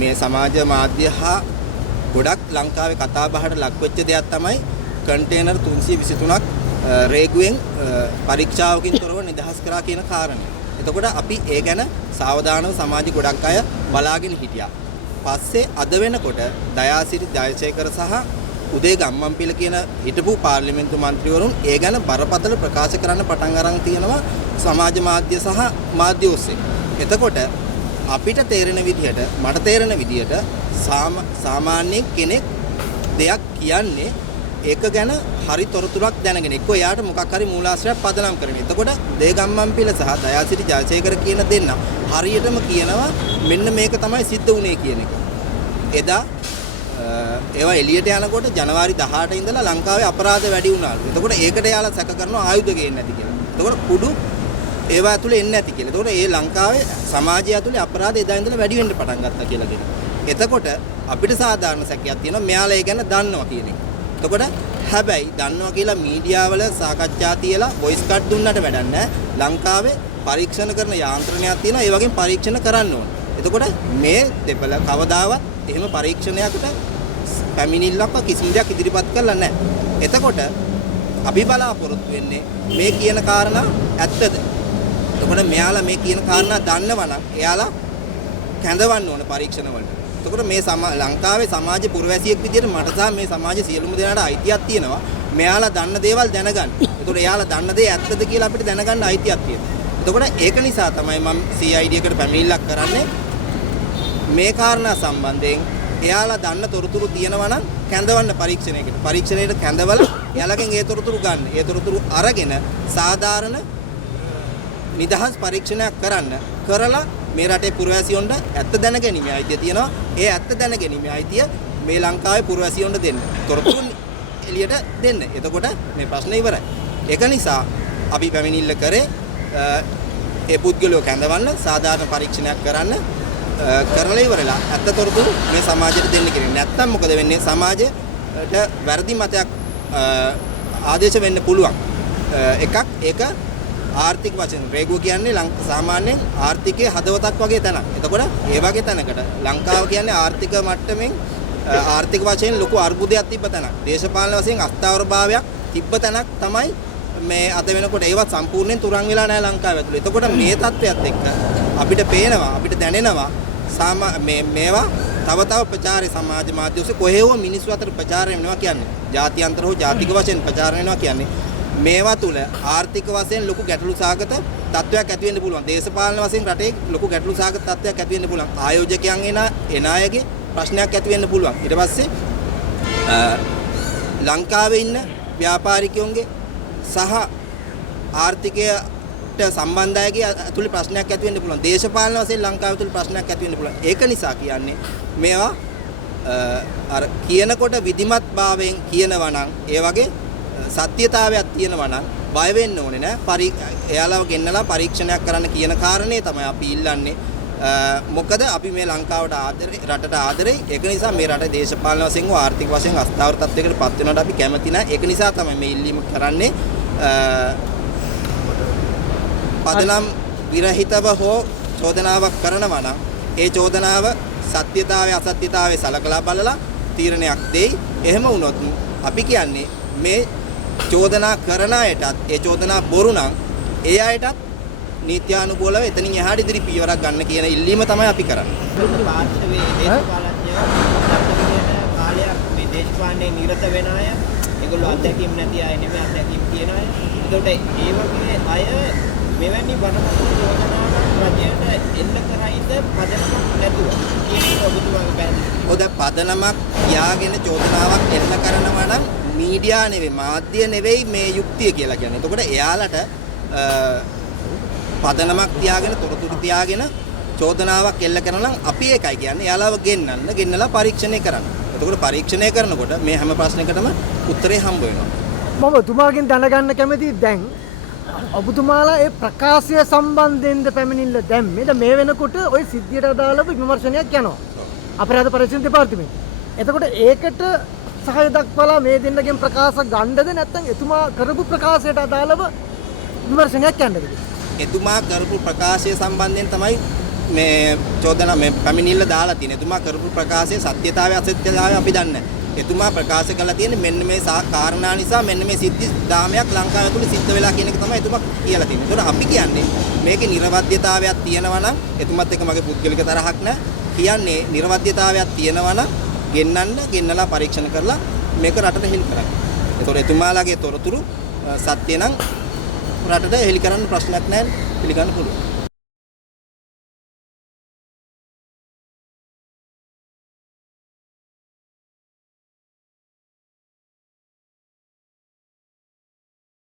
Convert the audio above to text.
මේ සමාජ මාධ්‍ය හා ගොඩක් ලංකාවේ කතා බහට ලක් වෙච්ච දෙයක් තමයි කන්ටේනර් 323ක් රේගුවෙන් පරීක්ෂාවකින් තොරව නිදහස් කරා කියන කාරණය. එතකොට අපි ඒ ගැන සාවධානව සමාජ ගොඩක් අය බලාගෙන හිටියා. පස්සේ අද වෙනකොට දයාසිරි ජයසේකර සහ උදේ ගම්මන්පිල කියන හිටපු පාර්ලිමේන්තු මන්ත්‍රීවරුන් ඒ ගැන බරපතල ප්‍රකාශ කරන්න පටන් අරන් තියෙනවා සමාජ මාධ්‍ය සහ මාධ්‍ය ඔස්සේ. එතකොට අපිට තේරෙන විදිහට මට තේරෙන විදිහට සාමාන්‍ය කෙනෙක් දෙයක් කියන්නේ ඒක ගැන හරි තොරතුරක් දැනගෙන එක්ක එයාට මොකක් හරි මූලාශ්‍රයක් පදනම් කරගෙන. එතකොට දේගම්මන්පිල සහ දයාසිරි ජයසේකර කියන දෙන්න හරියටම කියනවා මෙන්න මේක තමයි සිද්ධ වුනේ කියන එක. එදා ඒවා එළියට යනකොට ජනවාරි 18 ඉඳලා ලංකාවේ අපරාධ වැඩි වුණාලු. එතකොට ඒකට යාලා සැක කරනවා ආයුධ ගේන්නේ නැති කියලා. එතකොට කුඩු ඒවා ඇතුලේ එන්නේ නැති කියලා. එතකොට ඒ ලංකාවේ සමාජය ඇතුලේ අපරාධ එදා ඉඳලා වැඩි වෙන්න පටන් ගත්තා කියලා කියනවා. එතකොට අපිට සාධාරණ සැකයක් තියෙනවා මෙයාලා ඒ ගැන දන්නවා කියන එක. එතකොට හැබැයි දන්නවා කියලා මීඩියා වල සාකච්ඡා තියලා වොයිස් කට් දුන්නට වැඩක් නැහැ. ලංකාවේ පරීක්ෂණ කරන යාන්ත්‍රණයක් තියෙනවා. ඒ වගේම පරීක්ෂණ කරන්න ඕන. එතකොට මේ දෙපළ කවදාවත් එහෙම පරීක්ෂණයකට පැමිණිල්ලක් කිසිම දෙයක් ඉදිරිපත් කරලා නැහැ. එතකොට අපි බලාපොරොත්තු වෙන්නේ මේ කියන කාරණා ඇත්තද? එතකොට මෙයාලා මේ කියන කාරණා දන්නවා නම් එයාලා කැඳවන්න ඕන පරීක්ෂණ වලට. එතකොට මේ ලංකාවේ සමාජ පුරවැසියෙක් විදිහට මට සහ මේ සමාජයේ සියලුම දෙනාට අයිතියක් තියෙනවා. මෙයාලා දන්න දේවල් දැනගන්න. එතකොට එයාලා දන්න දේ ඇත්තද කියලා අපිට දැනගන්න අයිතියක් තියෙනවා. එතකොට ඒක නිසා තමයි මම CID එකට පැමිණිල්ලක් කරන්නේ. මේ කාරණා සම්බන්ධයෙන් එයාලා දන්න තොරතුරු තියෙනවා නම් කැඳවන්න පරීක්ෂණයකට. පරීක්ෂණයට කැඳවලා එයාලගෙන් ඒ තොරතුරු ගන්න. ඒ තොරතුරු අරගෙන සාධාරණ නිදහස් පරීක්ෂණයක් කරලා මේ රටේ පුරවැසියොන්ට ඇත්ත දැනගැනීමේ අයිතිය තියෙනවා. ඒ ඇත්ත දැනගැනීමේ අයිතිය මේ ලංකාවේ පුරවැසියොන්ට දෙන්න. තොරතුරු එළියට දෙන්න. එතකොට මේ ප්‍රශ්නේ ඉවරයි. ඒක නිසා අපි පැමිණිල්ල කරේ ඒ පුද්ගලයෝ කැඳවන්න සාධාරණ පරීක්ෂණයක් කරන්න කරලා ඉවරලා ඇත්ත තොරතුරු මේ සමාජයට දෙන්න කියන්නේ. නැත්තම් මොකද වෙන්නේ? සමාජයට වැරදි මතයක් ආදේශ වෙන්න පුළුවන්. එකක් ඒක ආර්ථික වශයෙන් රේගුව කියන්නේ සාමාන්‍යයෙන් ආර්ථිකයේ හදවතක් වගේ තැනක්. එතකොට ඒ වගේ තැනකට ලංකාව කියන්නේ ආර්ථික මට්ටමින් ආර්ථික වශයෙන් ලොකු අර්බුදයක් තිබ්බ තැනක්. දේශපාලන වශයෙන් අස්ථාවරභාවයක් තිබ්බ තැනක් තමයි මේ අද වෙනකොට ඒවත් සම්පූර්ණයෙන් තුරන් වෙලා නැහැ ලංකාව ඇතුළේ. එතකොට මේ තත්ත්වයක් එක්ක අපිට පේනවා අපිට දැනෙනවා මේවා තව ප්‍රචාරය සමාජ මාධ්‍ය ඔස්සේ කොහේව මිනිස්සු අතර ප්‍රචාරය වෙනවා කියන්නේ. ජාත්‍යන්තර හෝ ජාතික වශයෙන් ප්‍රචාරය වෙනවා කියන්නේ. මේවා තුල ආර්ථික වශයෙන් ලොකු ගැටලු සාගත තත්ත්වයක් ඇති වෙන්න පුළුවන්. දේශපාලන වශයෙන් රටේ ලොකු ගැටලු සාගත තත්ත්වයක් ඇති වෙන්න පුළුවන්. ආයෝජකයන් එන අයගේ ප්‍රශ්නයක් ඇති වෙන්න පුළුවන්. ඊට පස්සේ ලංකාවේ ඉන්න ව්‍යාපාරිකයන්ගේ සහ ආර්ථිකයට සම්බන්ධ අයගේ ඇතුළේ ප්‍රශ්නයක් ඇති වෙන්න පුළුවන්. දේශපාලන වශයෙන් ලංකාව තුළ ප්‍රශ්නයක් ඇති වෙන්න පුළුවන්. ඒක නිසා කියන්නේ මේවා අර කියනකොට විධිමත් භාවයෙන් කියනවා නම් ඒ වගේ සත්‍යතාවයක් තියෙනවා නම් බය වෙන්න ඕනේ නෑ. එයාලව ගෙන්නලා පරීක්ෂණයක් කරන්න කියන කාරණේ තමයි අපි ඉල්ලන්නේ. මොකද අපි මේ ලංකාවට රටට ආදරෙයි. ඒක නිසා මේ රට දේශපාලන වශයෙන් හෝ ආර්ථික වශයෙන් අස්ථාවර තත්ත්වයකට පත් වෙනවට අපි කැමති නෑ. ඒක නිසා තමයි මේ ඉල්ලීම කරන්නේ. පදනම් විරහිතව හෝ චෝදනාවක් කරනවා නම් ඒ චෝදනාව සත්‍යතාවය අසත්‍යතාවය සලකලා බලලා තීරණයක් දෙයි. එහෙම වුණොත් අපි කියන්නේ මේ චෝදනා කරන අයටත් ඒ චෝදනා බොරු නම් ඒ අයටත් නීත්‍යානුකූලව එතනින් එහාට ඉදිරි පියවරක් ගන්න කියන ඉල්ලීම තමයි අපි කරන්නේ. පාර්ශවයේ දේශපාලඥයෝ කාලයක් මේ දේශපාලනේ නිරත වෙන අය ඒගොල්ලෝ අත්දැකීම් නැති අය නෙමෙයි අත්දැකීම් තියෙන අය. ඒකට ඒ වගේ අය මෙවැනි වනපොත් යෝජනාවක් රජයට එන්න කරයිද පදනමක් නැතුව කියන එක ඔබතුමාගේ පැහැදිලි. ඔය පදනමක් තියාගෙන චෝදනාවක් එන්න කරනවා නම් මීඩියා නෙවෙයි මාධ්‍ය නෙවෙයි මේ යුක්තිය කියලා කියන්නේ. එතකොට එයාලට පදනමක් තියාගෙන තොරතුරු තියාගෙන චෝදනාවක් එල්ල කරනවා නම් අපි ඒකයි කියන්නේ. එයාලව ගෙන්නලා පරීක්ෂණය කරන්න. එතකොට පරීක්ෂණය කරනකොට මේ හැම ප්‍රශ්නයකටම උත්තරේ හම්බ වෙනවා. මම තුමාගෙන් දැනගන්න කැමතියි දැන් ඔබතුමාලා ඒ ප්‍රකාශය සම්බන්ධයෙන්ද පැමිණිල්ල දැම්මේ. දැන් මේ වෙනකොට ওই සිද්ධියට අදාළව විමර්ශනයක් යනවා. අපරාධ පරීක්ෂණ දෙපාර්තමේන්තුව. එතකොට ඒකට සහය දක්වලා මේ දෙන්නගෙන් ප්‍රකාශ ගන්නද නැත්නම් එතුමා කරපු ප්‍රකාශයට අදාළව විමර්ශනයක් යන්නද? එතුමා කරපු ප්‍රකාශය සම්බන්ධයෙන් තමයි මේ චෝදනා මේ පැමිණිල්ල දාලා තියෙන. එතුමා කරපු ප්‍රකාශයේ සත්‍යතාවය අසත්‍යතාවය අපි දන්නේ නැහැ. එතුමා ප්‍රකාශ කළා තියෙන්නේ මෙන්න මේ කාරණා නිසා මෙන්න මේ සිද්ධි 10ක් ලංකාව ඇතුළේ සිද්ධ වෙලා කියන එක තමයි එතුමා කියලා තියෙන්නේ. ඒතකොට අපි කියන්නේ මේකේ නිර්වද්‍යතාවයක් තියෙනවා නම් එතුමත් එක්ක මගේ පුද්ගලික තරහක් නැහැ. කියන්නේ නිර්වද්‍යතාවයක් තියෙනවා නම් ගෙන්නලා පරීක්ෂණ කරලා මේක රටට හෙළි කරන්න. ඒතකොට එතුමාලාගේ තොරතුරු සත්‍ය නම් රටට හෙළි කරන්න ප්‍රශ්නයක් නැහැ. පිළිගන්න පුළුවන්.